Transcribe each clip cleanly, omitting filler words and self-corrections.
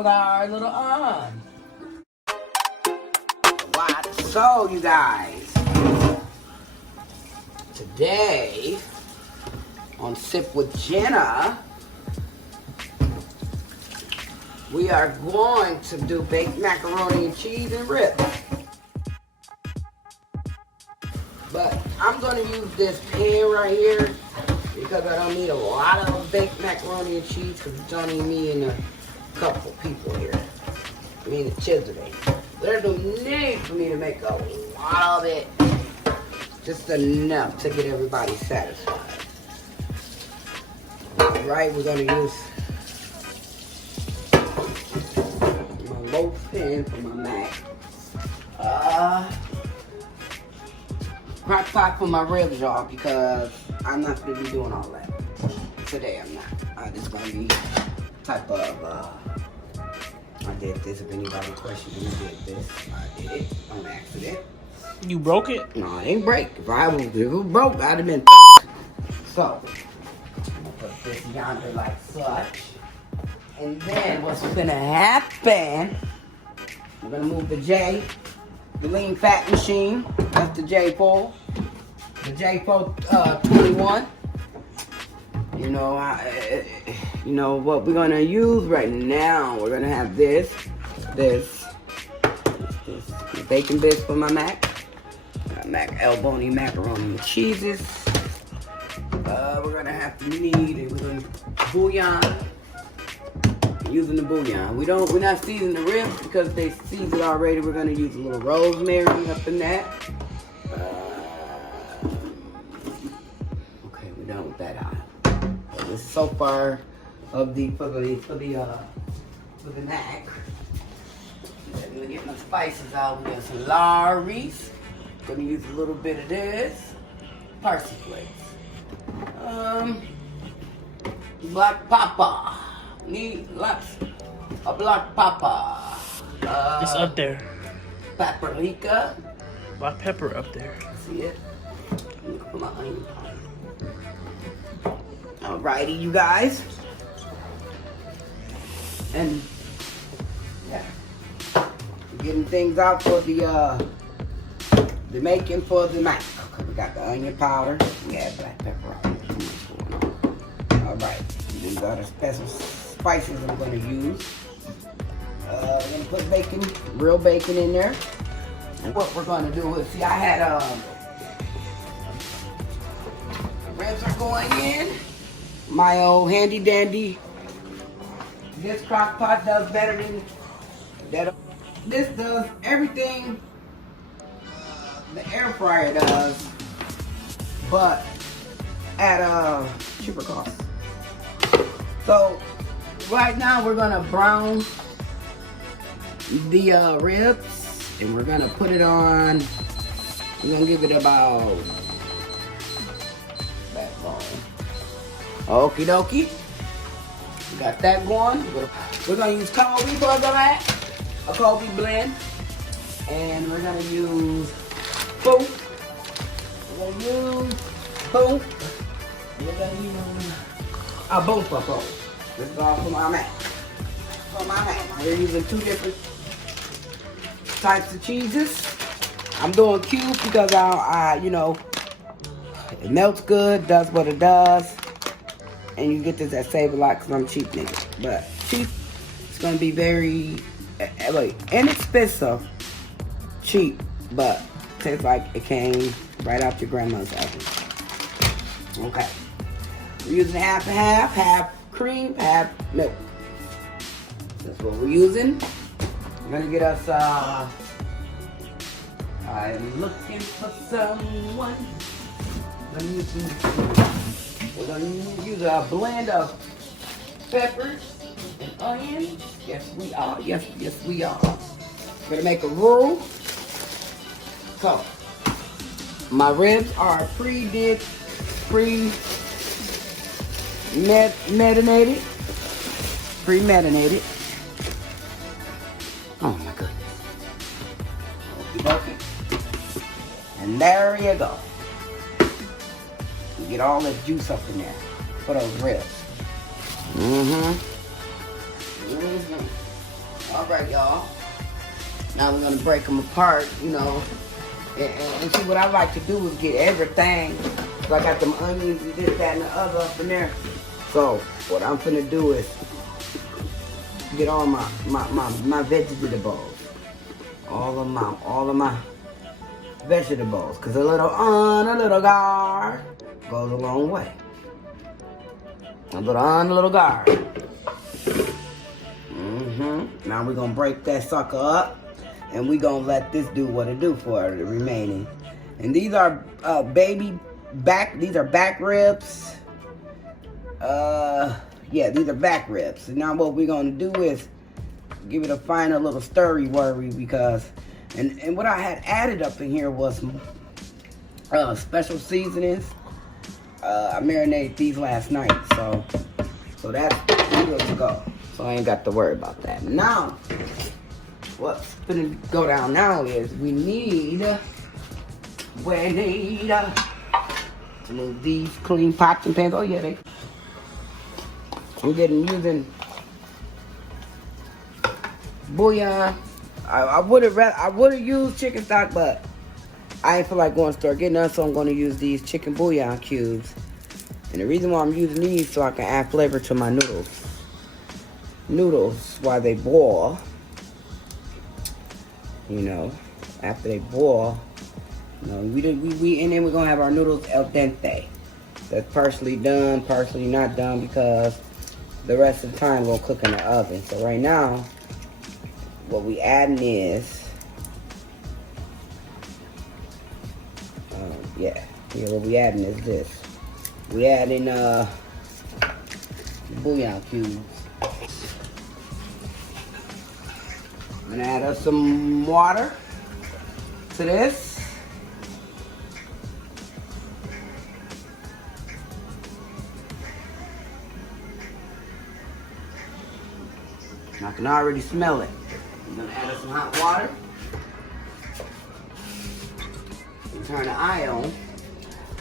with our little on. So, you guys, today on Sip with Jenna, we are going to do baked macaroni and cheese and ribs. But I'm going to use this pan right here because I don't need a lot of baked macaroni and cheese because it's only me and a couple people here. Me and the children. There's no need for me to make a lot of it. Just enough to get everybody satisfied. Alright, we're going to use my loaf pan for my mac. Crock pot for my ribs, y'all, because I'm not going to be doing all that. Today I'm not. This is going to be type of, I did this. If anybody questioned me, I did this. I did it on accident. You broke it? No, it ain't break. If it was broke, I'd have been So, I'm going to put this yonder like such. And then what's going to happen, we're going to move the lean fat machine. That's the J4. The J4 21. You know what we're gonna use right now. We're gonna have this bacon bits for my mac. Albony macaroni and cheeses. We're gonna have to need bouillon. Using the bouillon. We're not seasoning the ribs because they seasoned already. We're gonna use a little rosemary up in that. Okay, we're done with that. This is so far of for the mac. I'm gonna get my spices out. We got some Lawry's. Gonna use a little bit of this. Parsley flakes. Black pepper. Need lots of black pepper. It's up there. Paprika. Black pepper up there. See it? Put my onion powder. Alrighty, you guys. And yeah, getting things out for the making for the mac. Okay, we got the onion powder. We have black pepper out here. Too much going on. Alright, these are the special spices I'm going to use. We're going to put bacon, real bacon in there. And what we're going to do is, see, I had ribs are going in. My old handy dandy. This crock pot does better than that. This does everything the air fryer does, but at a cheaper cost. So right now we're gonna brown the ribs, and we're gonna put it on. We're gonna give it about that long. Okie dokie. We got that going. We're gonna use Colby for the mac, a Colby blend, and we're gonna use boom. We're gonna use boom. We're gonna use a boom for boom. This is all for my mac. For my mac. We're using two different types of cheeses. I'm doing cubes because it melts good, does what it does. And you get this at Save a Lot because I'm cheap nigga. But cheap, it's going to be very inexpensive, cheap, but tastes like it came right out your grandma's oven. Okay. We're using half and half cream, half milk. That's what we're using. I'm going to get us, I'm looking for someone. We're going to use a blend of peppers and onions. Yes, we are. Yes, we are. We're going to make a roux. So, my ribs are pre-marinated. Oh my goodness. Okay. And there you go. You get all that juice up in there for those ribs. All right, y'all. Now we're gonna break them apart, you know. And see, what I like to do is get everything. So I got them onions and this, that, and the other up in there. So what I'm finna do is get all my vegetables. All of my vegetables. Cause a little garlic goes a long way. A little garlic. Now we're gonna break that sucker up. And we're gonna let this do what it do for the remaining. And these are these are back ribs. Yeah, these are back ribs. And now what we're gonna do is give it a final little stirry-worry because, and what I had added up in here was special seasonings. I marinated these last night, so that's good to go. So I ain't got to worry about that. Now, what's gonna go down now is we need to move these clean pots and pans. Oh yeah, I'm using bouillon. I would have used chicken stock, but I ain't feel like going to the store getting none, so I'm gonna use these chicken bouillon cubes. And the reason why I'm using these so I can add flavor to my noodles. Noodles while they boil. You know, after they boil, you know, we and then we're gonna have our noodles al dente. That's partially done, partially not done because the rest of the time we'll cook in the oven. So right now, what we adding is, what we adding is this. We adding bouillon cubes. I'm gonna add us some water to this. I can already smell it. I'm gonna add us some hot water. And turn the eye on.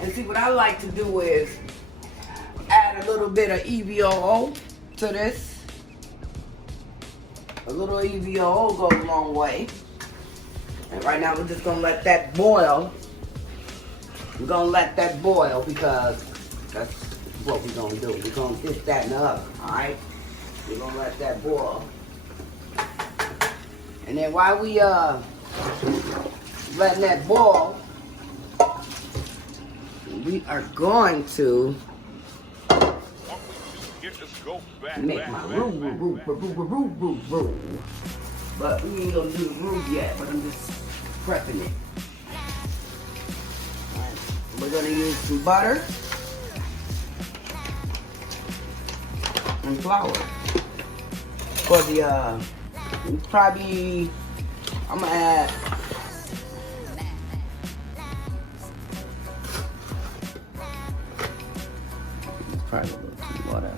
And see, what I like to do is add a little bit of EVOO to this. A little EVOO goes a long way. And right now we're just gonna let that boil. We're gonna let that boil because that's what we're gonna do. We're gonna dish that in the oven, alright? We're gonna let that boil. And then while we letting that boil, we are going to make my roux. But we ain't gonna do the roux yet, but I'm just prepping it. Alright, we're gonna use some butter and flour. For the probably I'm gonna add probably a little too water.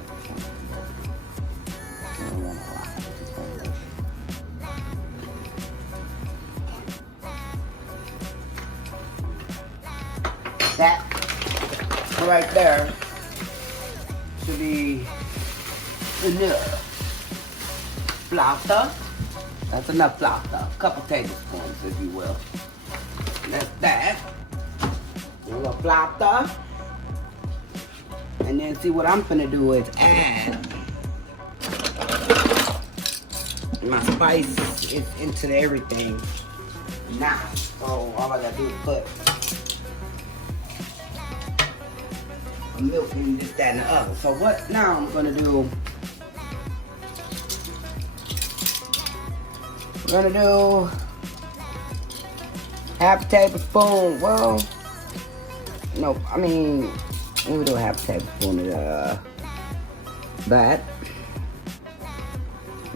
I don't want a lot. That right there should be enough. Flour. That's enough flour. A couple tablespoons, if you will. And that's that. A little flour. And then see what I'm finna do is add my spice into everything now. So all I gotta do is put milk in this, that, and the other. So what now I'm gonna do, we're gonna do half a tablespoon. Well, no, I mean, we do half a tablespoon of that.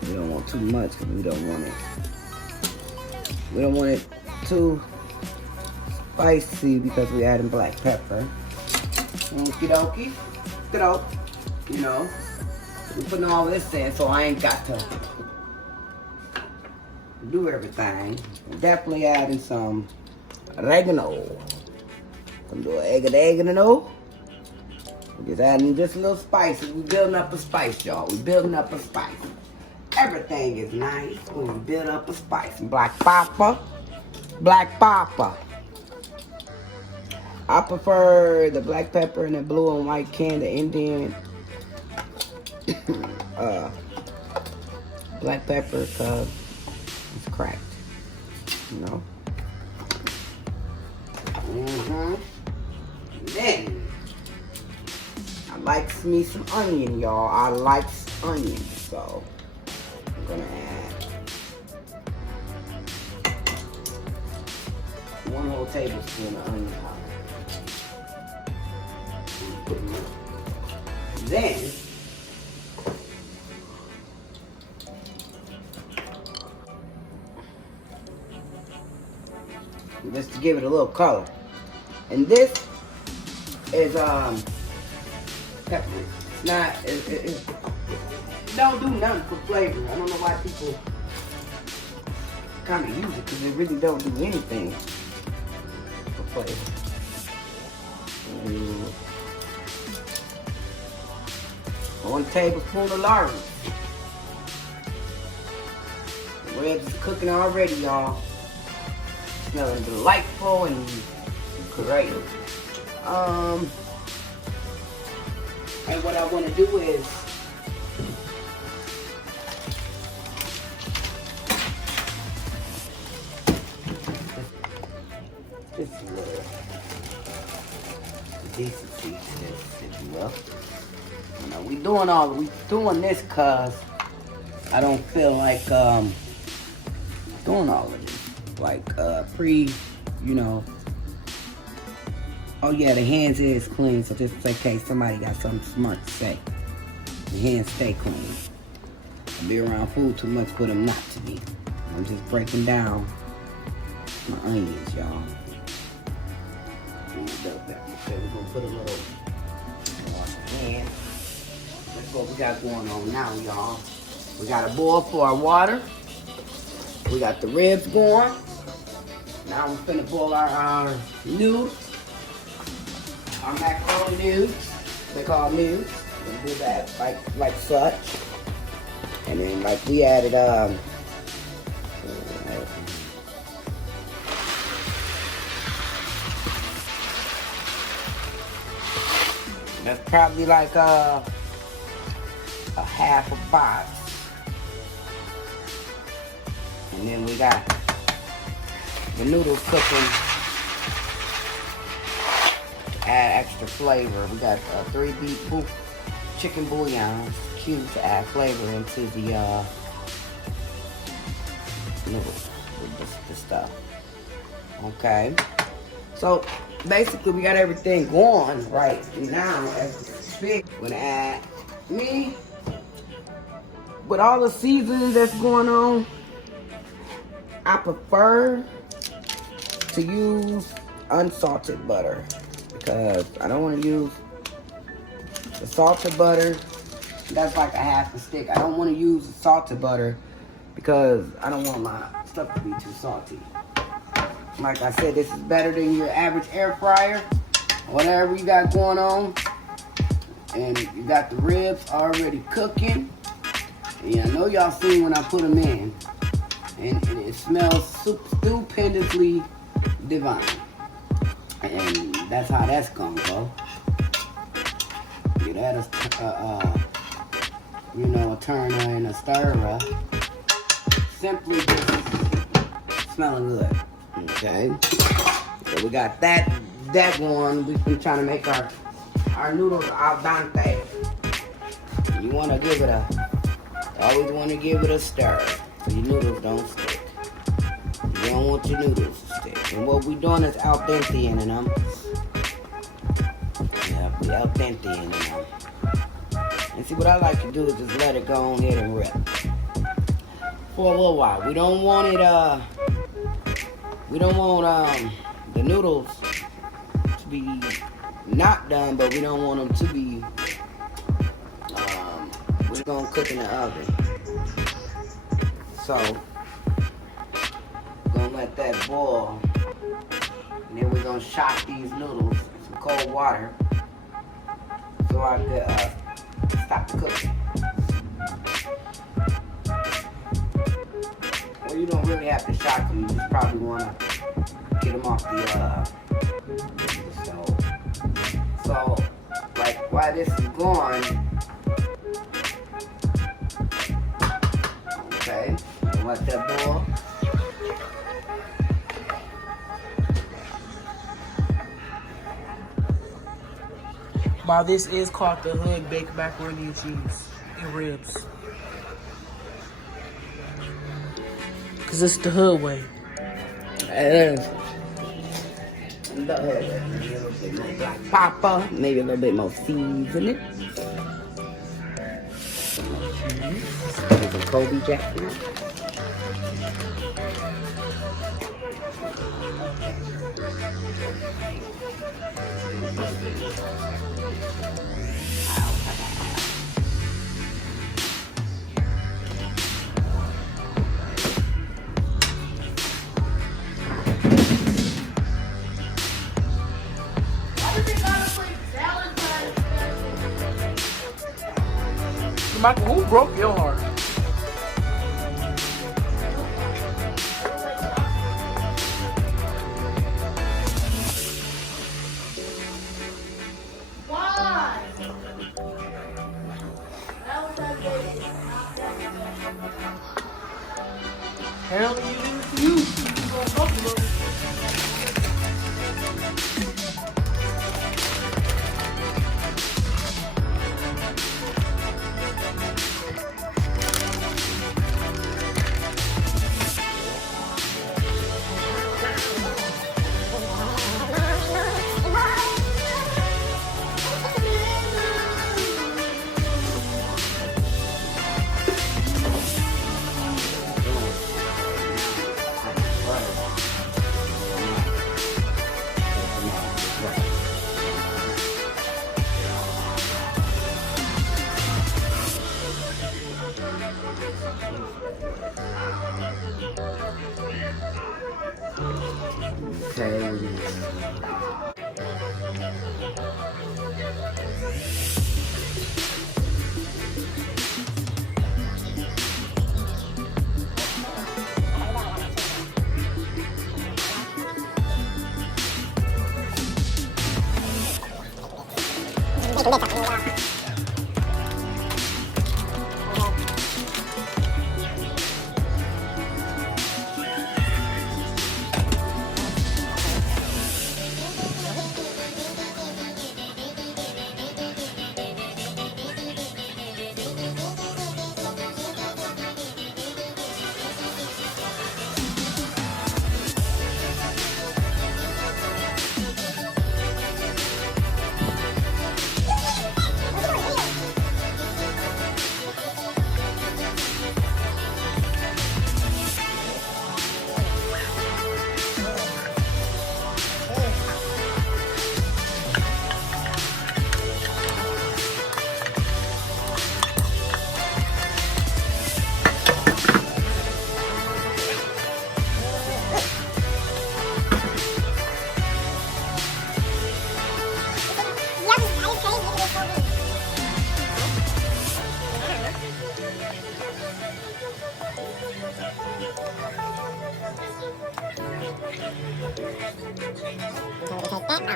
We don't want too much because we don't want it too spicy because we're adding black pepper. Okie dokie. You know, we're putting all this in, so I ain't got to do everything. Definitely adding some oregano. Gonna do an oregano. We're just adding just a little spices. We're building up a spice, y'all. We're building up a spice. everything is nice when you build up a spice. Black pepper. Black pepper. I prefer the black pepper and the blue and white can, the Indian black pepper, because it's cracked, you know? Then, I like me some onion, y'all. I like onion, so I'm gonna add 1 whole tablespoon of onion powder. Then, just to give it a little color. And this is pepper. It's not, it don't do nothing for flavor. I don't know why people kind of use it, because it really don't do anything for flavor. 1 tablespoon of lard. The ribs is cooking already, y'all. Smelling delightful and great. And what I want to do is just a little decency to this, if you will. You know, we doing this cause I don't feel like doing all of this. Like you know. Oh yeah, the hands is clean, so just in case somebody got something smart to say. The hands stay clean. I be around food too much for them not to be. I'm just breaking down my onions, y'all. We're gonna put a little in. That's what we got going on now, y'all. We got a boil for our water. We got the ribs going. Now we're finna boil our noodles. Our macaroni noodles. They call noodles. We'll do that like such. And then like we added that's probably like a half a box. And then we got the noodles cooking to add extra flavor. We got 3 beef chicken bouillon cubes to add flavor into the noodles with the stuff. Okay. So basically we got everything going right now as we speak. We're gonna add me with all the seasoning that's going on. I prefer to use unsalted butter because I don't want to use the salted butter. That's like a half a stick. I don't want to use the salted butter because I don't want my stuff to be too salty. Like I said, this is better than your average air fryer, whatever you got going on. And you got the ribs already cooking. And I know y'all seen when I put them in. And it smells stupendously divine. And that's how that's gonna go. Get that a turner and a stirrer. Simply just smelling good. Okay. So we got that going. We've been trying to make our noodles al dente. You wanna always wanna give it a stir. So your noodles don't stick. You don't want your noodles to stick. And what we doing is al dente in them. Yeah, we al dente in them. And see, what I like to do is just let it go on ahead and rip for a little while. We don't want it. We don't want the noodles to be not done, but we don't want them to be. We're gonna cook in the oven. So, we're gonna let that boil. And then we're gonna shock these noodles in some cold water so I could stop the cooking. Well, you don't really have to shock them. You just probably want to get them off the stove. So, like, while this is going, okay, let that boil. While this is called the hood baked macaroni and cheese and ribs. Cause it's the hood way. The hood way. Maybe a little bit more black pepper, maybe a little bit more seasoning. There's a Kobe jacket. Michael, who broke your heart? Why? That was that big. Hell, you. Gonna talk about it.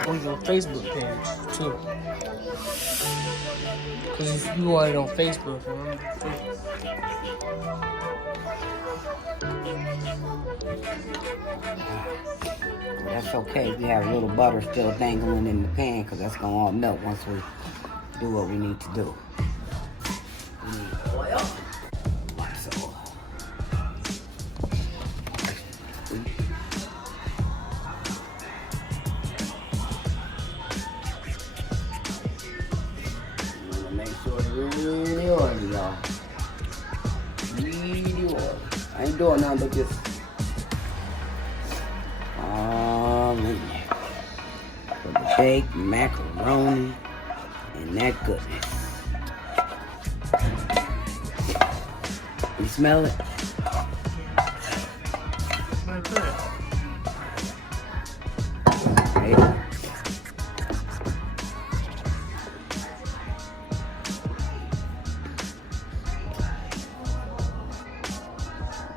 On your Facebook page too. Cause if you want it on Facebook, That's okay. We have a little butter still dangling in the pan because that's going to all melt once we do what we need to do. We need oil. So, I'm going to make sure it's really oily, y'all. Really oily. I ain't doing nothing but just for the baked macaroni and that goodness. You smell it? Right.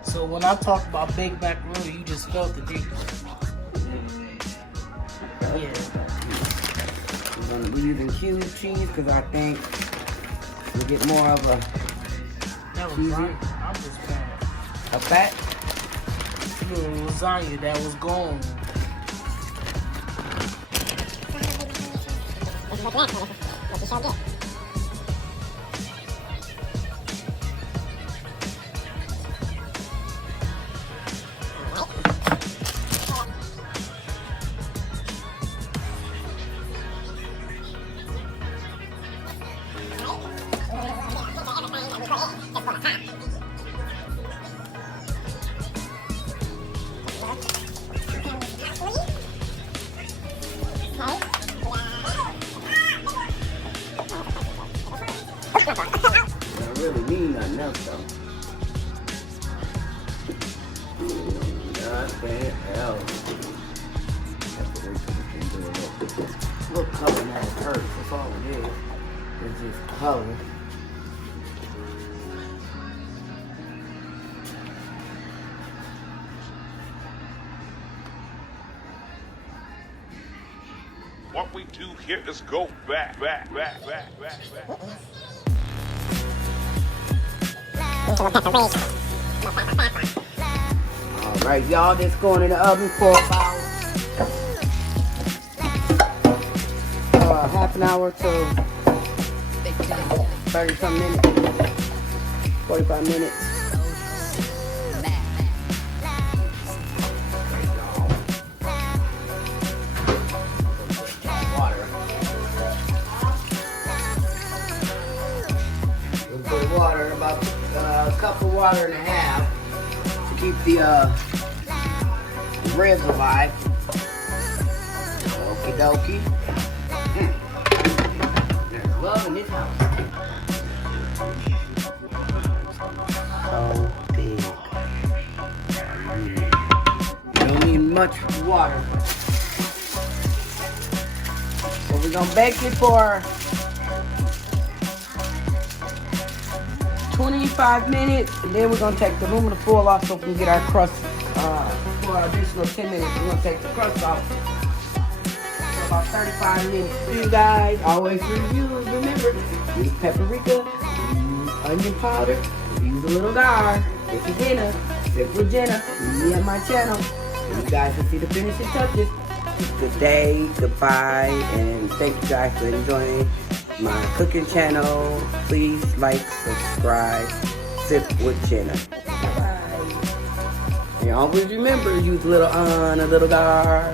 So So when I talk about baked macaroni, you just felt the difference. Yeah. We're gonna be using cube cheese because I think we get more of a That was cheesy. right. I'm just bad. A fat. Little lasagna that was gone. I really mean nothing else though. Nothing else. Have to wait till we can do a little color now. It hurts. That's all it is. It's just color. What we do here is go back. Alright, y'all, this going in the oven for about half an hour to 30-some minutes. 45 minutes. Put water, about a cup of water and a half to keep the ribs alive. Okie dokie. There's love in this house. So big. You don't need much water. So we're gonna bake it for 25 minutes, and then we're gonna take the aluminum foil off so we can get our crust for an additional 10 minutes. We're gonna take the crust off for about 35 minutes. For you guys, always review. Remember, use paprika, use onion powder, use a little gar. This is Jenna. Sip with Jenna. Me on my channel. And you guys can see the finishing touches. Good day, goodbye, and thank you guys for enjoying my cooking channel. Please like, subscribe, Sip with Jenna. Bye. And always remember, use a little gar.